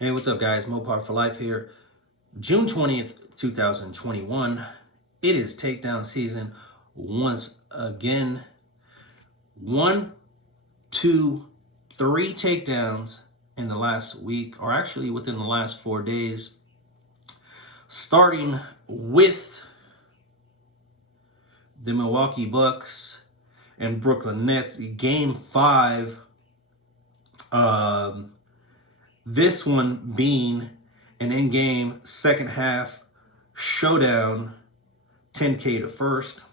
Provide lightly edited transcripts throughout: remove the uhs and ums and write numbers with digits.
Hey, what's up, guys? Mopar for Life here. June 20th, 2021. It is takedown season once again. One, two, three takedowns in the last week, or actually within the last 4 days. Starting with the Milwaukee Bucks and Brooklyn Nets, game 5. This one being an in-game second half showdown, 10K to first.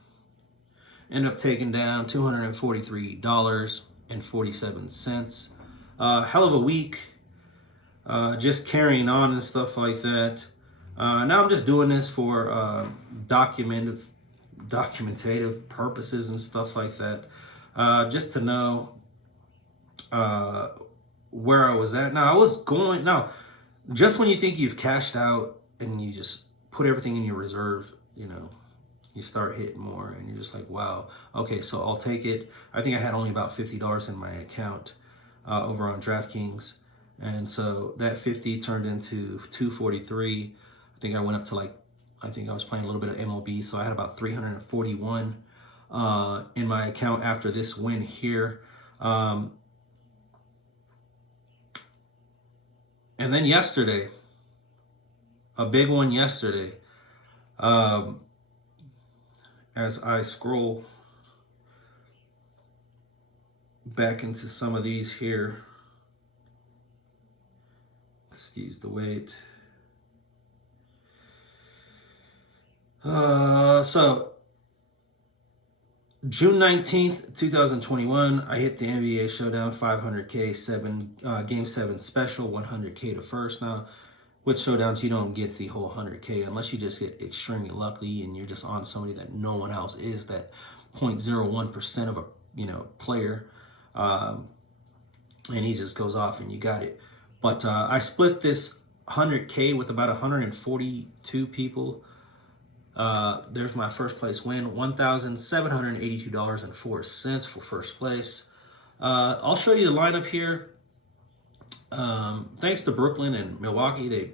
End up taking down $243.47. Hell of a week, just carrying on and stuff like that. Now I'm just doing this for documentative purposes and stuff like that. Just to know where I was at. Now, just when you think you've cashed out and you just put everything in your reserve, you start hitting more and you're just like, wow, okay, so I'll take it. I think I had only about $50 in my account over on DraftKings. And so that 50 turned into 243. I think I went up to I think I was playing a little bit of MLB, so I had about 341 in my account after this win here. And then yesterday, a big one yesterday, as I scroll back into some of these here, excuse the wait. So June 19th, 2021, I hit the NBA Showdown 500K Game 7 special, 100K to first. Now, with Showdowns, you don't get the whole 100K unless you just get extremely lucky and you're just on somebody that no one else is, that 0.01% of a player, and he just goes off and you got it. But I split this 100K with about 142 people. There's my first place win, $1,782.04 for first place. I'll show you the lineup here. Thanks to Bklyn and Milwaukee, they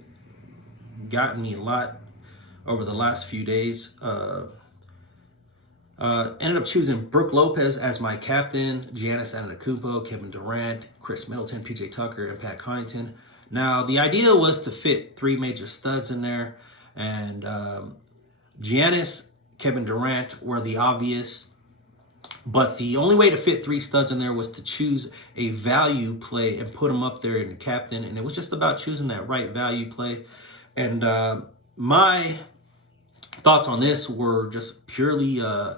got me a lot over the last few days. Ended up choosing Brook Lopez as my captain, Giannis Antetokounmpo, Kevin Durant, Chris Middleton, PJ Tucker, and Pat Connaughton. Now, the idea was to fit 3 major studs in there, and Giannis, Kevin Durant were the obvious, but the only way to fit 3 studs in there was to choose a value play and put them up there in the captain, and it was just about choosing that right value play. And my thoughts on this were just purely on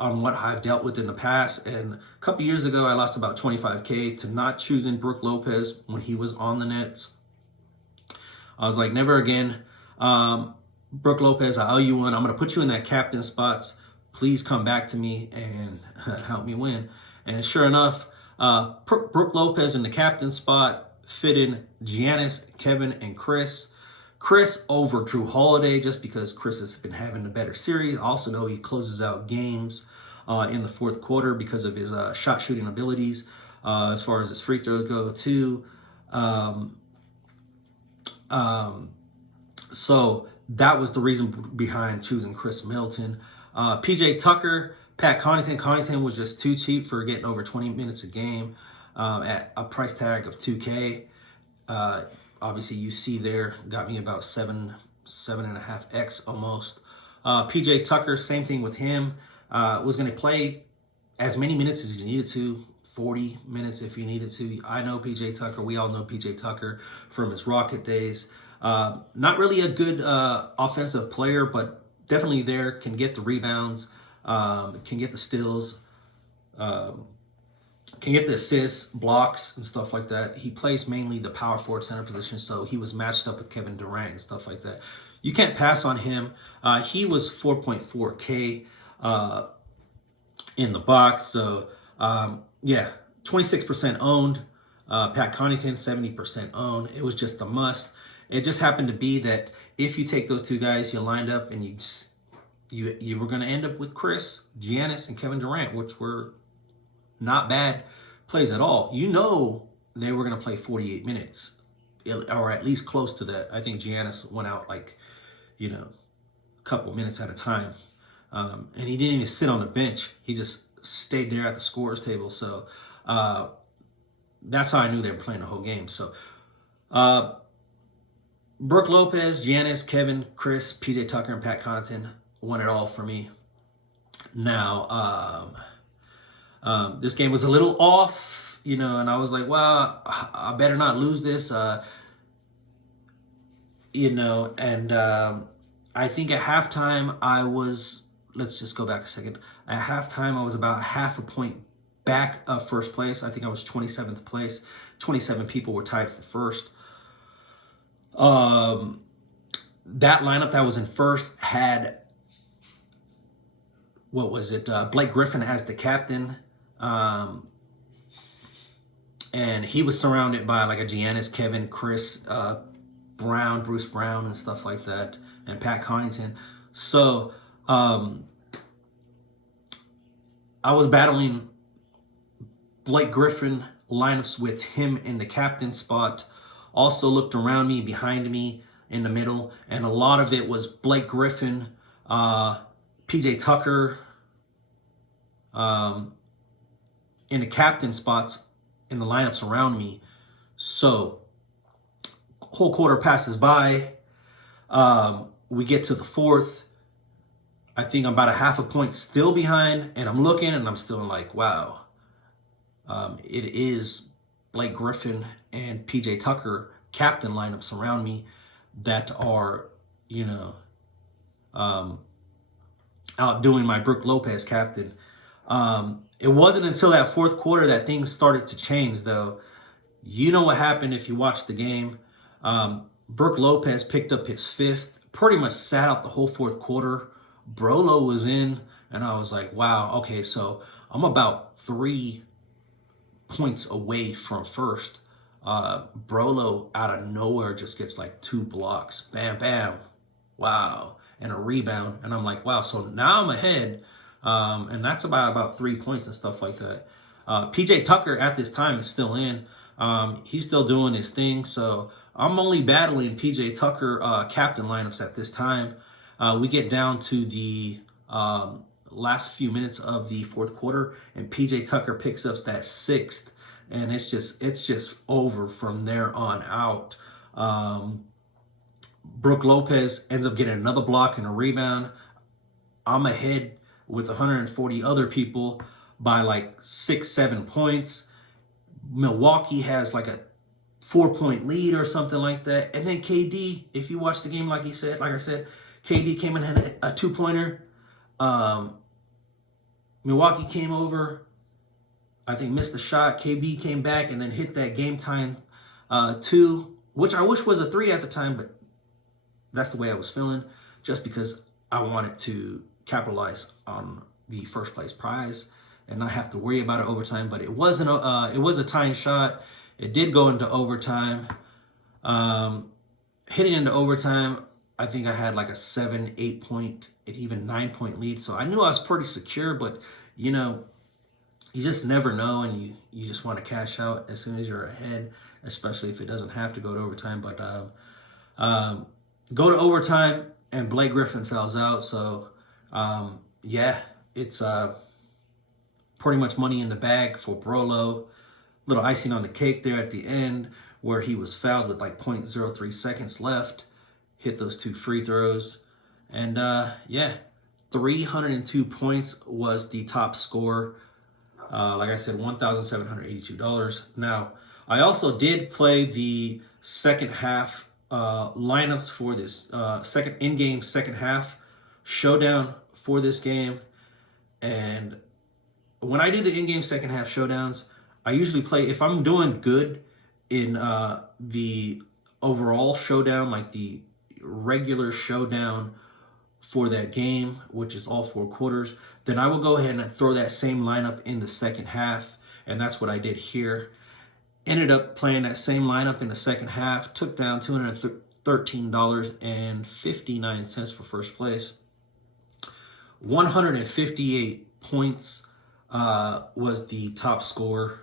what I've dealt with in the past. And a couple years ago, I lost about 25K to not choosing Brook Lopez when he was on the Nets. I was like, never again. Brook Lopez, I owe you one. I'm going to put you in that captain spots. Please come back to me and help me win. And sure enough, Brook Lopez in the captain spot fit in Giannis, Kevin, and Chris. Chris over Drew Holiday just because Chris has been having a better series. Also know he closes out games in the fourth quarter because of his shot shooting abilities. As far as his free throws go too. So that was the reason behind choosing Chris Middleton. PJ Tucker, Pat Connaughton. Connaughton was just too cheap for getting over 20 minutes a game at a price tag of 2K. Obviously, you see there, got me about 7.5x almost. PJ Tucker, same thing with him. Was going to play as many minutes as he needed to, 40 minutes if he needed to. I know PJ Tucker. We all know PJ Tucker from his Rocket days. Not really a good offensive player, but definitely there, can get the rebounds, can get the steals, can get the assists, blocks, and stuff like that. He plays mainly the power forward center position, so he was matched up with Kevin Durant and stuff like that. You can't pass on him. He was 4.4K in the box, so yeah, 26% owned. Pat Connaughton, 70% owned. It was just a must. It just happened to be that if you take those two guys, you lined up and you were going to end up with Chris, Giannis, and Kevin Durant, which were not bad plays at all. they were going to play 48 minutes, or at least close to that. I think Giannis went out like, a couple minutes at a time. And he didn't even sit on the bench. He just stayed there at the scorer's table. So that's how I knew they were playing the whole game. So Brook Lopez, Giannis, Kevin, Chris, PJ Tucker, and Pat Connaughton won it all for me. Now, this game was a little off, and I was like, well, I better not lose this, and I think at halftime let's just go back a second. At halftime, I was about half a point back of first place. I think I was 27th place. 27 people were tied for first. That lineup that was in first had, Blake Griffin as the captain. And he was surrounded by like a Giannis, Kevin, Chris, Bruce Brown, and stuff like that, and Pat Connaughton. So I was battling Blake Griffin lineups with him in the captain spot. Also looked around me, behind me, in the middle, and a lot of it was Blake Griffin, PJ Tucker, in the captain spots in the lineups around me. So whole quarter passes by. We get to the fourth. I think I'm about a half a point still behind, and I'm looking and I'm still like, wow. It is Blake Griffin and PJ Tucker captain lineups around me that are, outdoing my Brook Lopez captain. It wasn't until that fourth quarter that things started to change, though. You know what happened if you watched the game. Brook Lopez picked up his fifth, pretty much sat out the whole fourth quarter. Brolo was in, and I was like, wow, okay, so I'm about 3 points away from first. Brolo out of nowhere just gets like 2 blocks. Bam, bam. Wow. And a rebound. And I'm like, wow, so now I'm ahead. And that's about 3 points and stuff like that. PJ Tucker at this time is still in. He's still doing his thing. So I'm only battling PJ Tucker captain lineups at this time. We get down to the last few minutes of the fourth quarter, and PJ Tucker picks up that sixth, and it's just over from there on out. Brook Lopez ends up getting another block and a rebound. I'm ahead with 140 other people by like 6-7 points. Milwaukee has like a 4-point lead or something like that. And then KD, if you watch the game, like I said, KD came in and had a 2-pointer. Milwaukee came over, I think missed the shot. KB came back and then hit that game time 2, which I wish was a 3 at the time, but that's the way I was feeling, just because I wanted to capitalize on the first place prize and not have to worry about it overtime. But it wasn't. It was a tying shot. It did go into overtime. Hitting into overtime, I think I had like a 7, 8 point, even 9 point lead. So I knew I was pretty secure, but you just never know, and you just want to cash out as soon as you're ahead, especially if it doesn't have to go to overtime. But go to overtime, and Blake Griffin fouls out. So yeah, it's pretty much money in the bag for Brolo. Little icing on the cake there at the end, where he was fouled with like 0.03 seconds left. Hit those 2 free throws. And yeah, 302 points was the top score. Like I said, $1,782. Now, I also did play the second half lineups for this in-game second half showdown for this game. And when I do the in-game second half showdowns, I usually play, if I'm doing good in the overall showdown, like the regular showdown for that game, which is all 4 quarters, then I will go ahead and throw that same lineup in the second half. And that's what I did here. Ended up playing that same lineup in the second half, took down $213.59 for first place. 158 points was the top score.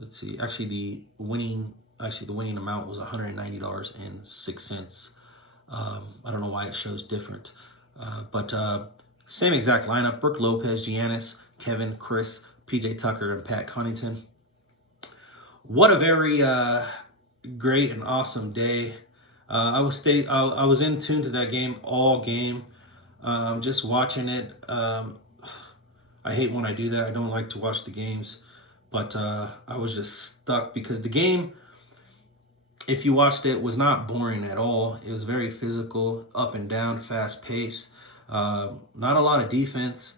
let's see. Actually the winning amount was $190.06. I don't know why it shows different, but same exact lineup: Brooke Lopez, Giannis, Kevin, Chris, PJ Tucker, and Pat Connaughton. What a very great and awesome day. I was in tune to that game all game, just watching it. I hate when I do that. I don't like to watch the games, but I was just stuck because the game, if you watched it, was not boring at all. It was very physical, up and down, fast pace. Not a lot of defense.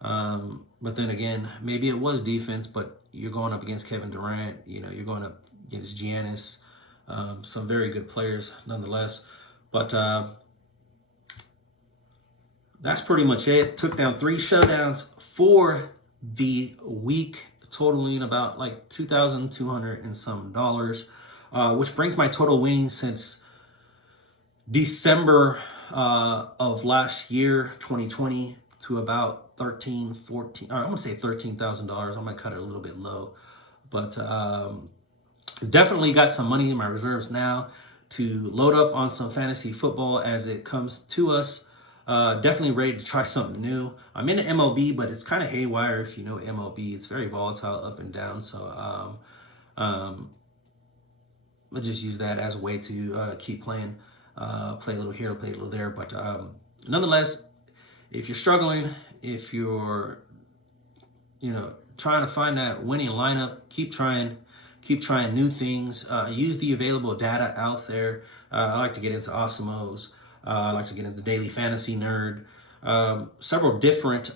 But then again, maybe it was defense, but you're going up against Kevin Durant. You're going up against Giannis. Some very good players nonetheless. But that's pretty much it. Took down 3 showdowns for the week, totaling about like $2,200 and some dollars, which brings my total winnings since December of last year, 2020, to about 13, 14. I want to say $13,000. I might cut it a little bit low, but definitely got some money in my reserves now to load up on some fantasy football as it comes to us. Definitely ready to try something new. I'm in the MLB, but it's kind of haywire if you know MLB. It's very volatile, up and down. So I'll just use that as a way to keep playing. Play a little here, play a little there. But nonetheless, if you're struggling, if you're trying to find that winning lineup, keep trying new things. Use the available data out there. I like to get into Osmos. I like to get into Daily Fantasy Nerd. Several different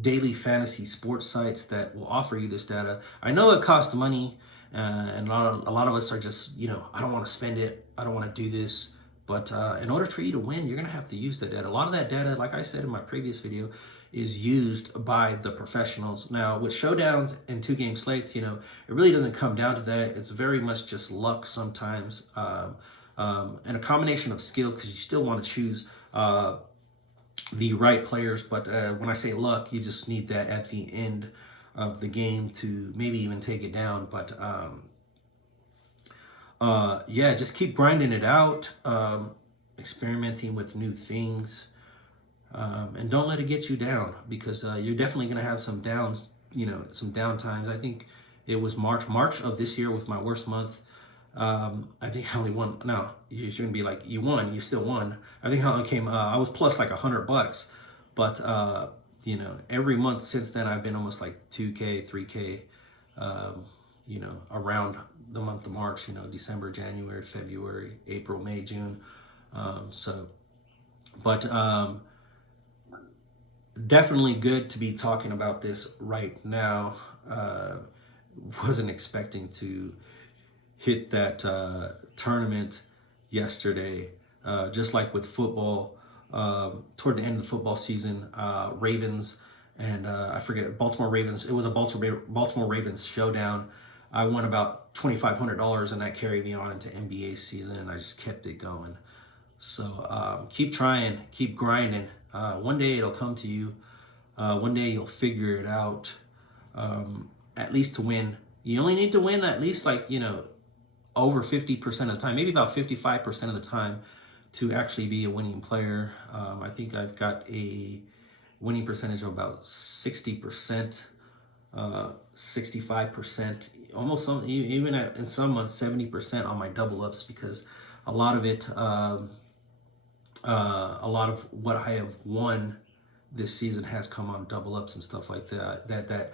daily fantasy sports sites that will offer you this data. I know it costs money, and a lot of us are just, I don't want to spend it. I don't want to do this. But in order for you to win, you're going to have to use that data. A lot of that data, like I said in my previous video, is used by the professionals. Now, with showdowns and 2-game slates, it really doesn't come down to that. It's very much just luck sometimes, and a combination of skill, because you still want to choose the right players. But when I say luck, you just need that at the end of the game to maybe even take it down. But yeah, just keep grinding it out, experimenting with new things, and don't let it get you down, because you're definitely going to have some downs, some down times. I think it was March of this year was my worst month. I think I only won. No, you shouldn't be like, you won, you still won. I think I only came, I was plus like $100, but every month since then, I've been almost like 2K, 3K, around the month of March, December, January, February, April, May, June. But definitely good to be talking about this right now. Wasn't expecting to hit that tournament yesterday. Just like with football, toward the end of the football season, Ravens and I forget, Baltimore Ravens. It was a Baltimore Ravens showdown. I won about $2,500, and that carried me on into NBA season, and I just kept it going. So keep trying, keep grinding. One day it'll come to you. One day you'll figure it out. At least to win, you only need to win at least over 50% of the time, maybe about 55% of the time, to actually be a winning player. I think I've got a winning percentage of about 60%, 65%, almost even in some months 70% on my double ups, because a lot of it, a lot of what I have won this season has come on double ups and stuff like that. That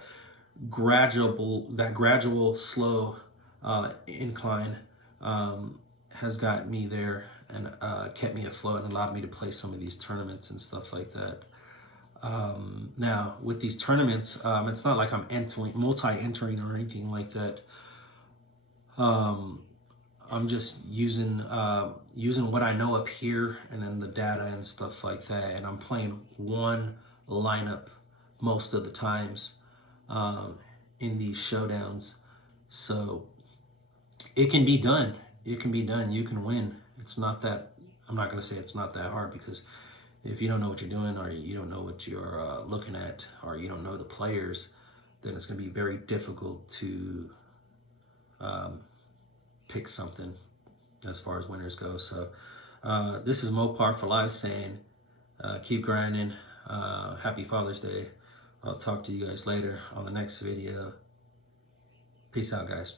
gradual slow incline has got me there and kept me afloat and allowed me to play some of these tournaments and stuff like that. Now with these tournaments, it's not like I'm multi-entering or anything like that. I'm just using what I know up here, and then the data and stuff like that, and I'm playing one lineup most of the times in these showdowns. So it can be done. It can be done. You can win. It's not that, I'm not going to say it's not that hard, because if you don't know what you're doing, or you don't know what you're looking at, or you don't know the players, then it's going to be very difficult to pick something as far as winners go. So this is Mopar for Life saying, keep grinding. Happy Father's Day. I'll talk to you guys later on the next video. Peace out, guys.